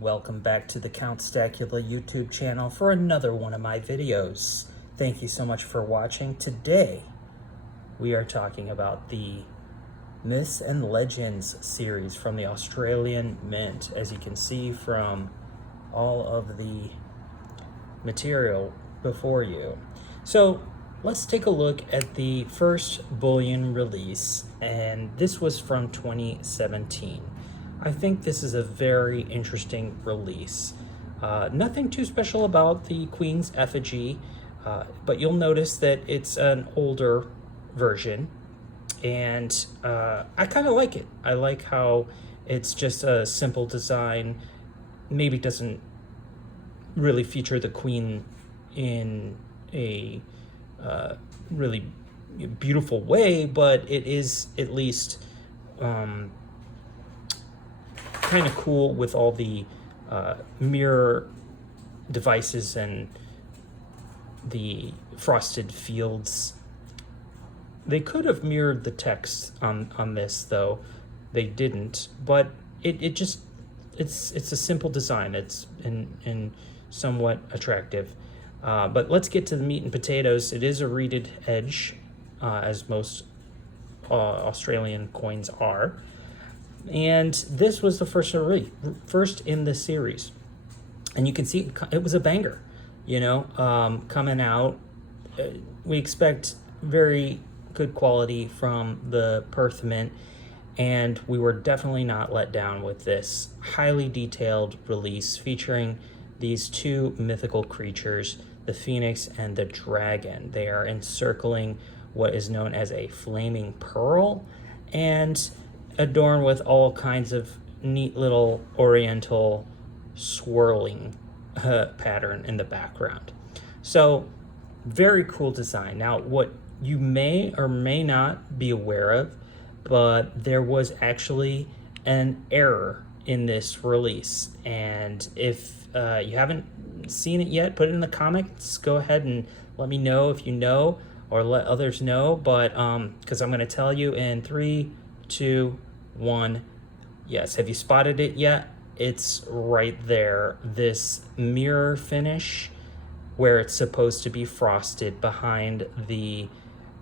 Welcome back to the Count Stackula YouTube channel for another one of my videos. Thank you so much for watching. Today, we are talking about the Myths and Legends series from the Australian Mint, as you can see from all of the material before you. So let's take a look at the first bullion release, and this was from 2017. I think this is a very interesting release. Nothing too special about the Queen's effigy, but you'll notice that it's an older version, and I kind of like it. I like how it's just a simple design, maybe doesn't really feature the Queen in a really beautiful way, but it is at least kind of cool with all the mirror devices and the frosted fields. They could have mirrored the text on this, though they didn't, but it's a simple design. It's in somewhat attractive, but let's get to the meat and potatoes. It is a reeded edge, as most Australian coins are. And this was the first in the series, and you can see it was a banger, coming out. We expect very good quality from the Perth Mint, and we were definitely not let down with this highly detailed release featuring these two mythical creatures, the Phoenix and the Dragon. They are encircling what is known as a flaming pearl, and adorned with all kinds of neat little oriental swirling pattern in the background. So very cool design. Now, what you may or may not be aware of, but there was actually an error in this release, and if you haven't seen it yet, put it in the comments. Go ahead and let me know if you know, or let others know, but because I'm going to tell you in 3, 2, 1. Yes, have you spotted it yet? It's right there. This mirror finish where it's supposed to be frosted behind the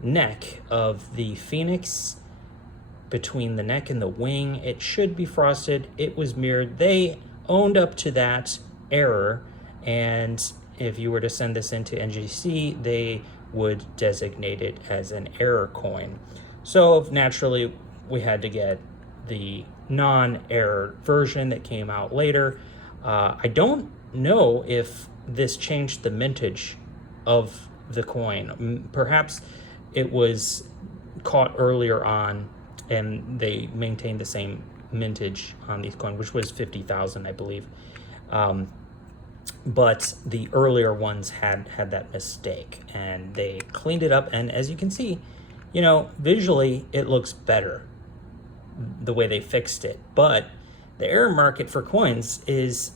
neck of the Phoenix, between the neck and the wing. It should be frosted. It was mirrored. They owned up to that error, and if you were to send this into NGC, they would designate it as an error coin. So naturally, we had to get the non-error version that came out later. I don't know if this changed the mintage of the coin. Perhaps it was caught earlier on and they maintained the same mintage on these coins, which was 50,000, I believe. But the earlier ones had that mistake, and they cleaned it up. And as you can see, visually it looks better the way they fixed it, but the error market for coins is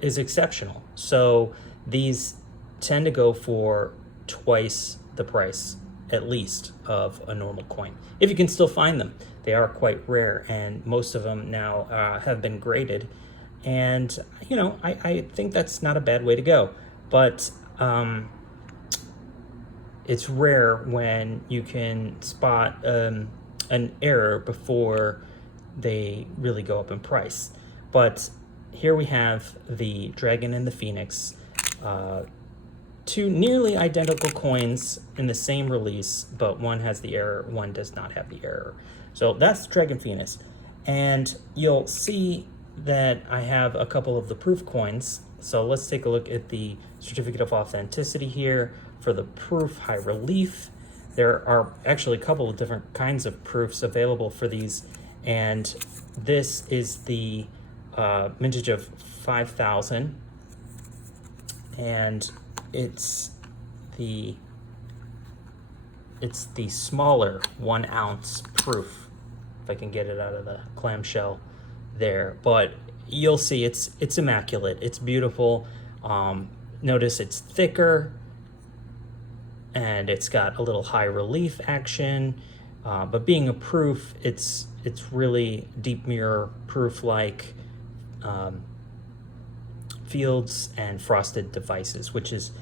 exceptional. So these tend to go for twice the price, at least, of a normal coin. If you can still find them, they are quite rare, and most of them now have been graded. And I think that's not a bad way to go, but it's rare when you can spot an error before they really go up in price. But here we have the Dragon and the Phoenix, two nearly identical coins in the same release, but one has the error, one does not have the error. So that's Dragon Phoenix, and you'll see that I have a couple of the proof coins. So let's take a look at the certificate of authenticity here for the proof high relief. There are actually a couple of different kinds of proofs available for these, and this is the mintage of 5,000, and it's the smaller 1 ounce proof, if I can get it out of the clamshell there. But you'll see it's immaculate. It's beautiful. Notice it's thicker, and it's got a little high relief action, but being a proof, it's really deep mirror proof like fields and frosted devices, which is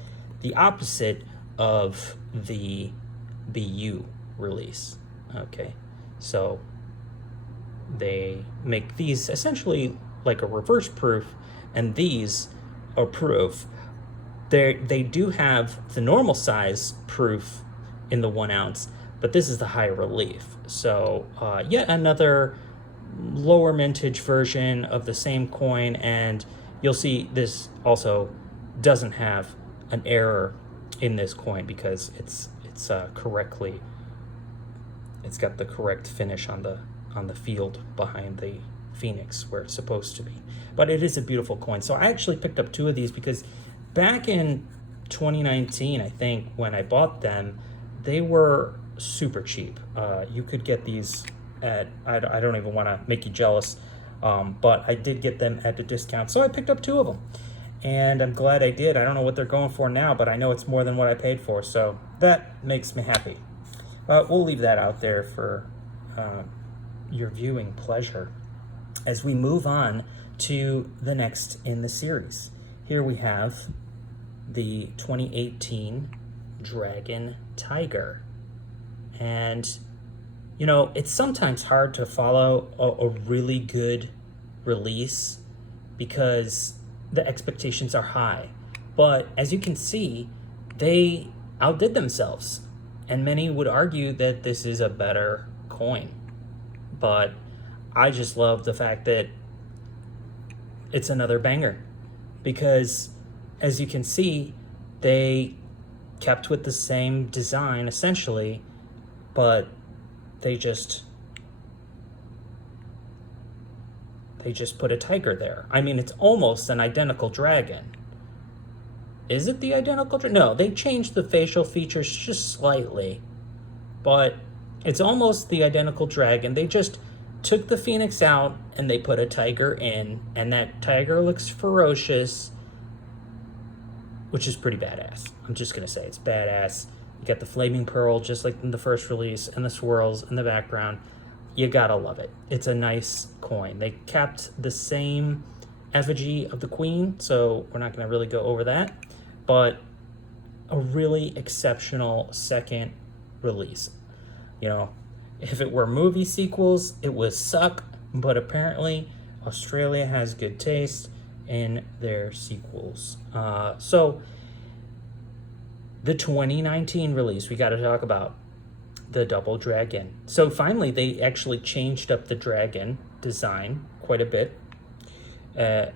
the opposite of the BU release. Okay, so they make these essentially like a reverse proof, and these are proof. They do have the normal size proof in the 1 ounce, but this is the high relief. So yet another lower mintage version of the same coin, and you'll see this also doesn't have an error in this coin because it's correctly, it's got the correct finish on the field behind the Phoenix where it's supposed to be. But it is a beautiful coin. So I actually picked up 2 of these because back in 2019, I think, when I bought them, they were super cheap. You could get these at, I don't even want to make you jealous, but I did get them at a discount. So I picked up 2 of them, and I'm glad I did. I don't know what they're going for now, but I know it's more than what I paid for, so that makes me happy. We'll leave that out there for your viewing pleasure as we move on to the next in the series. Here we have the 2018 Dragon Tiger. And, you know, it's sometimes hard to follow a really good release because the expectations are high. But as you can see, they outdid themselves. And many would argue that this is a better coin. But I just love the fact that it's another banger. Because as you can see, they kept with the same design essentially, but they just put a tiger there. I mean, it's almost an identical dragon. Is it the identical dragon? No, they changed the facial features just slightly, but it's almost the identical dragon. They just took the Phoenix out and they put a tiger in, and that tiger looks ferocious, which is pretty badass. I'm just gonna say it's badass. You got the flaming pearl, just like in the first release, and the swirls in the background. You gotta love it. It's a nice coin. They kept the same effigy of the queen, so we're not gonna really go over that, but a really exceptional second release. You know, if it were movie sequels, it would suck, but apparently Australia has good taste in their sequels. So the 2019 release, we got to talk about the double dragon. So finally, they actually changed up the dragon design quite a bit, as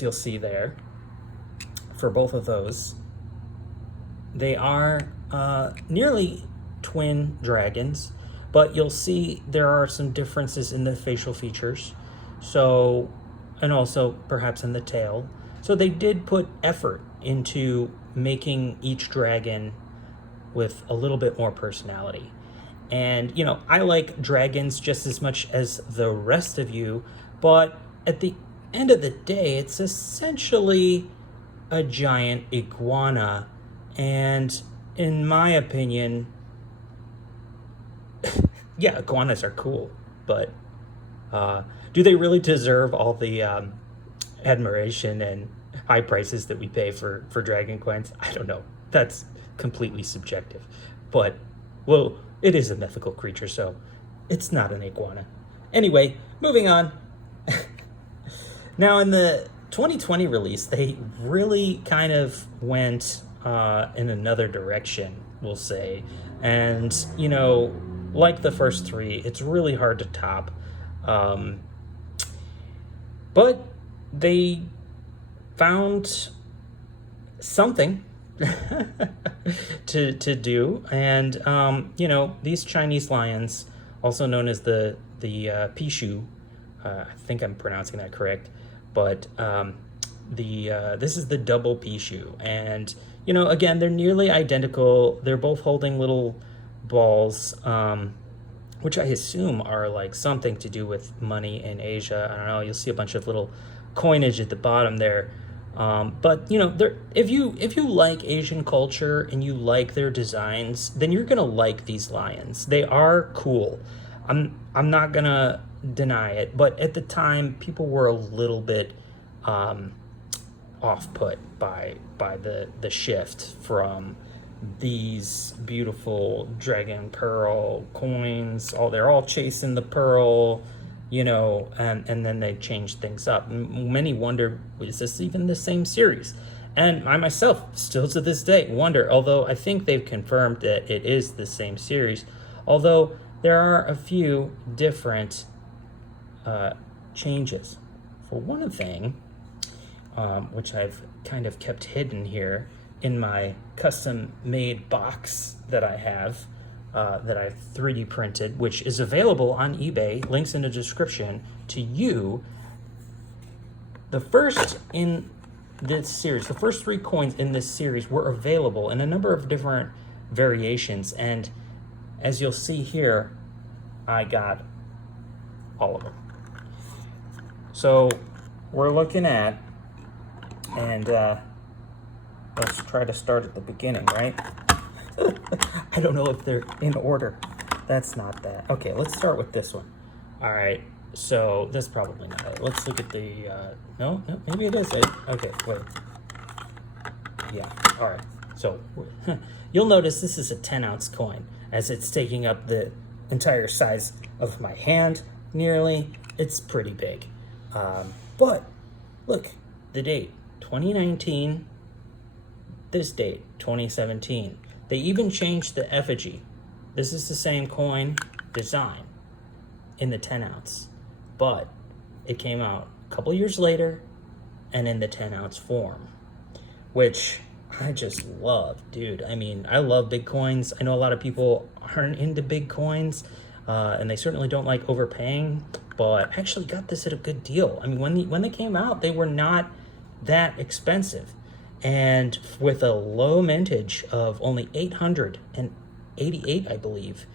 you'll see there. For both of those, they are nearly twin dragons, but you'll see there are some differences in the facial features, so, and also perhaps in the tail. So they did put effort into making each dragon with a little bit more personality. And, you know, I like dragons just as much as the rest of you, but at the end of the day, it's essentially a giant iguana. And in my opinion, yeah, iguanas are cool, but do they really deserve all the admiration and high prices that we pay for dragon coins? I don't know. That's completely subjective. But, well, it is a mythical creature, so it's not an iguana. Anyway, moving on. Now, in the 2020 release, they really kind of went in another direction, we'll say. And, you know, like the first 3, it's really hard to top. But they found something to do, and you know, these Chinese lions, also known as the Pishu, I think I'm pronouncing that correct, but this is the double Pishu, and you know, again, they're nearly identical. They're both holding little balls, which I assume are like something to do with money in Asia. I don't know. You'll see a bunch of little coinage at the bottom there. But you know, if you like Asian culture and you like their designs, then you're gonna like these lions. They are cool. I'm not gonna deny it, but at the time, people were a little bit off put by the shift from these beautiful dragon pearl coins. They're all chasing the pearl, you know, and then they changed things up. Many wonder, is this even the same series? And I myself, still to this day, wonder, although I think they've confirmed that it is the same series, although there are a few different changes. For one thing, which I've kind of kept hidden here in my custom-made box that I have, that I 3D printed, which is available on eBay, links in the description, to you. The first in this series, the first 3 coins in this series were available in a number of different variations, and as you'll see here, I got all of them. So we're looking at, and let's try to start at the beginning, right? I don't know if they're in order. That's not that. Okay, let's start with this one. All right, so that's probably not it. Let's look at the, no, maybe it is. Okay, wait. Yeah, all right. So you'll notice this is a 10-ounce coin, as it's taking up the entire size of my hand, nearly. It's pretty big. But look, the date, 2019, this date, 2017. They even changed the effigy. This is the same coin design in the 10-ounce, but it came out a couple years later and in the 10-ounce form, which I just love, dude. I mean, I love big coins. I know a lot of people aren't into big coins, and they certainly don't like overpaying, but I actually got this at a good deal. I mean, when they came out, they were not that expensive. And with a low mintage of only 888, I believe,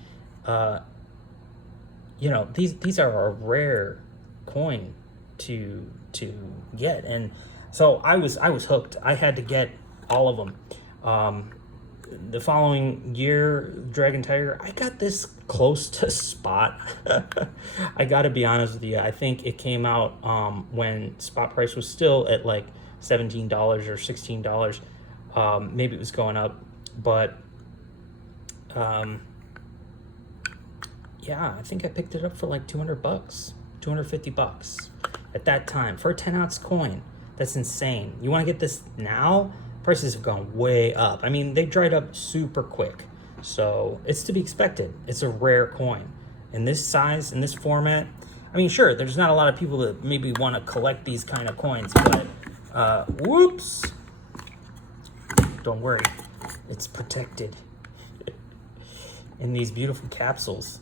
you know, these are a rare coin to get. And so I was hooked. I had to get all of them. The following year, Dragon Tiger, I got this close to spot. I gotta be honest with you, I think it came out when spot price was still at like $17 or $16. Maybe it was going up, but yeah, I think I picked it up for like $200, $250 at that time for a 10-ounce coin. That's insane. You want to get this now? Prices have gone way up. I mean, they dried up super quick, so it's to be expected. It's a rare coin in this size, in this format. I mean, sure, there's not a lot of people that maybe want to collect these kind of coins, but whoops, don't worry, it's protected in these beautiful capsules.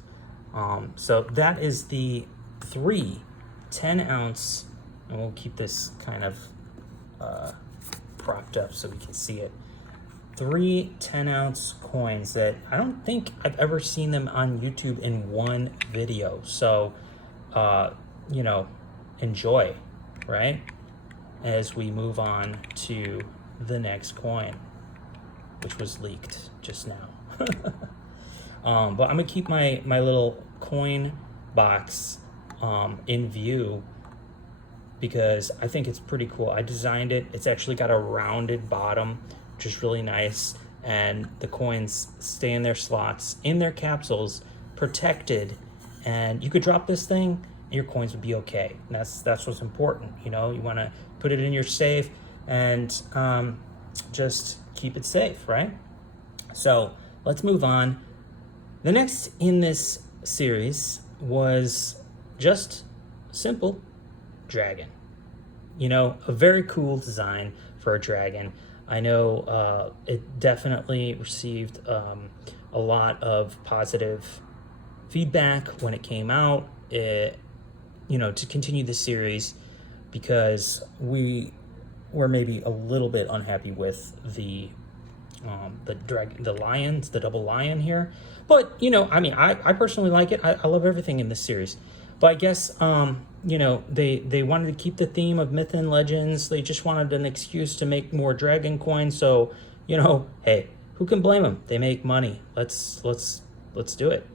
So that is the 3 10-ounce, and we'll keep this kind of propped up so we can see it. 3 10-ounce coins that I don't think I've ever seen them on YouTube in one video. So, you know, enjoy, right? As we move on to the next coin, which was leaked just now. But I'm gonna keep my little coin box in view because I think it's pretty cool. I designed it. It's actually got a rounded bottom, which is really nice, and the coins stay in their slots, in their capsules, protected, and you could drop this thing and your coins would be okay. And that's what's important. You know, you want to put it in your safe and just keep it safe, right? So let's move on. The next in this series was just simple dragon. You know, a very cool design for a dragon. I know it definitely received a lot of positive feedback when it came out. You know, to continue the series, because we were maybe a little bit unhappy with the lions, the double lion here. But, you know, I mean, I personally like it. I love everything in this series. But I guess, you know, they wanted to keep the theme of myth and legends. They just wanted an excuse to make more dragon coins. So, you know, hey, who can blame them? They make money. Let's do it,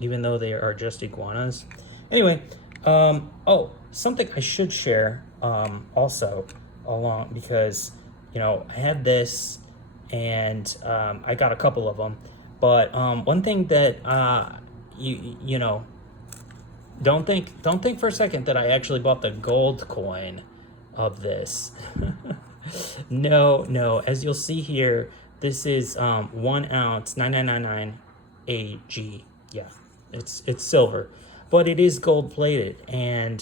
even though they are just iguanas. Anyway, oh, something I should share also along, because, you know, I had this and I got a couple of them. But one thing that you know, don't think for a second that I actually bought the gold coin of this. No, as you'll see here, this is 1 ounce 9999 AG. Yeah, it's silver, but it is gold plated. And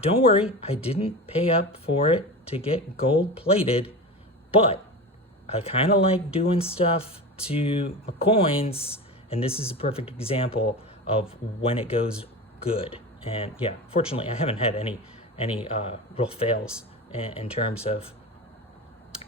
don't worry, I didn't pay up for it to get gold plated, but I kind of like doing stuff to my coins, and this is a perfect example of when it goes good. And yeah, fortunately I haven't had any real fails in terms of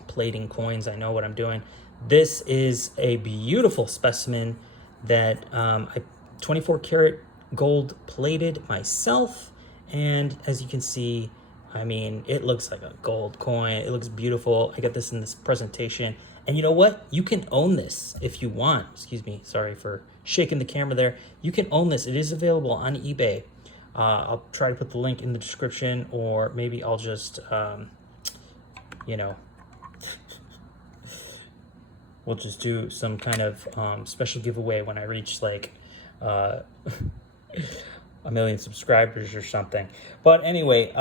plating coins. I know what I'm doing. This is a beautiful specimen that I 24 karat gold plated myself, and as you can see, I mean, it looks like a gold coin. It looks beautiful. I got this in this presentation. And you know what? You can own this if you want. Excuse me. Sorry for shaking the camera there. You can own this. It is available on eBay. I'll try to put the link in the description, or maybe I'll just, you know, we'll just do some kind of special giveaway when I reach like 1 million subscribers or something. But anyway,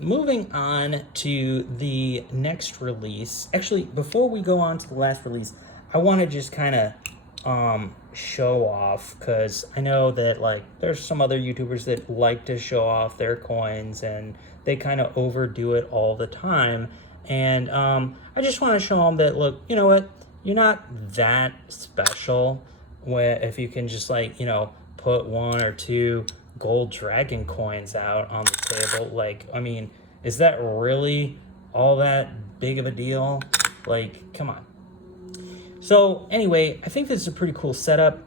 moving on to the next release. Actually, before we go on to the last release, I want to just kind of show off, because I know that like there's some other YouTubers that like to show off their coins and they kind of overdo it all the time. And I just want to show them that, look, you know what, you're not that special if you can just, like, you know, put 1 or 2 gold dragon coins out on the table. Like, I mean, is that really all that big of a deal? Like, come on. So anyway, I think this is a pretty cool setup.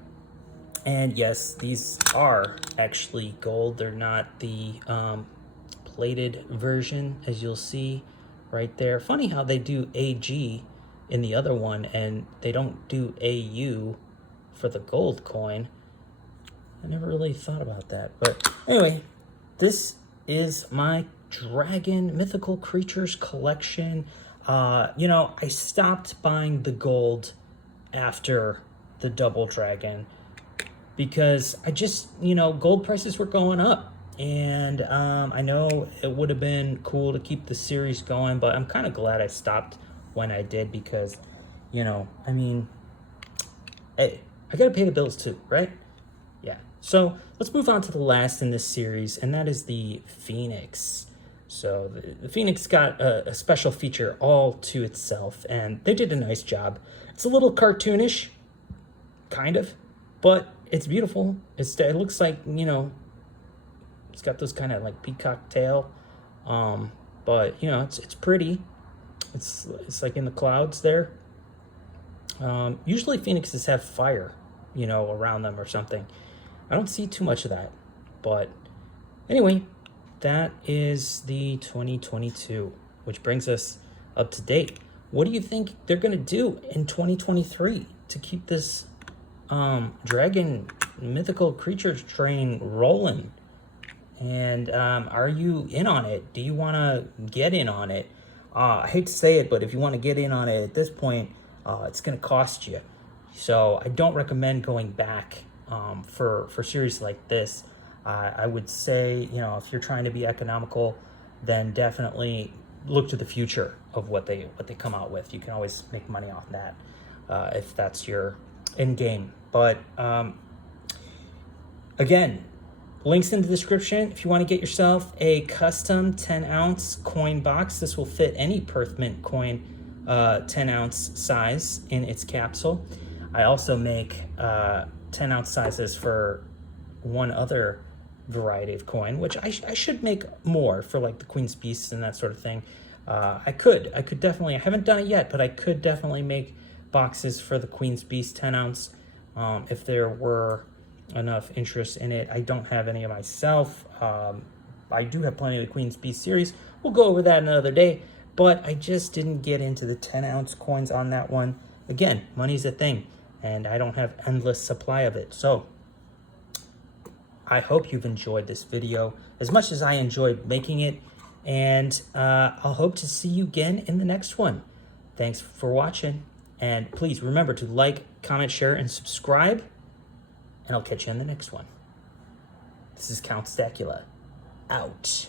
And yes, these are actually gold. They're not the plated version, as you'll see right there. Funny how they do AG in the other one and they don't do AU for the gold coin. I never really thought about that. But anyway, this is my Dragon Mythical Creatures collection. You know, I stopped buying the gold after the double dragon because I just, you know, gold prices were going up. And I know it would have been cool to keep the series going, but I'm kind of glad I stopped when I did, because, you know, I mean, I gotta pay the bills too, right? Yeah. So let's move on to the last in this series, and that is the Phoenix. So the Phoenix got a special feature all to itself, and they did a nice job. It's a little cartoonish, kind of, but it's beautiful. It looks like, you know, it's got those kind of like peacock tail, but you know, it's pretty. It's like in the clouds there. Usually Phoenixes have fire, you know, around them or something. I don't see too much of that, but anyway, that is the 2022, which brings us up to date. What do you think they're gonna do in 2023 to keep this Dragon Mythical Creatures train rolling? And are you in on it? Do you want to get in on it? I hate to say it, but if you want to get in on it at this point, it's going to cost you. So I don't recommend going back for series like this. I would say, you know, if you're trying to be economical, then definitely look to the future of what they come out with. You can always make money off that if that's your end game. But again, links in the description if you want to get yourself a custom 10-ounce coin box. This will fit any Perth Mint coin 10-ounce size in its capsule. I also make 10-ounce sizes for one other variety of coin, which I should make more for, like the Queen's Beasts and that sort of thing. I could definitely, I haven't done it yet, but I could definitely make boxes for the Queen's Beast 10-ounce if there were enough interest in it. I don't have any of myself. I do have plenty of the Queen's Beast series. We'll go over that another day, but I just didn't get into the 10-ounce coins on that one. Again, money's a thing, and I don't have endless supply of it. So I hope you've enjoyed this video as much as I enjoyed making it. And I'll hope to see you again in the next one. Thanks for watching. And please remember to like, comment, share, and subscribe. And I'll catch you in the next one. This is Count Stackula. Out.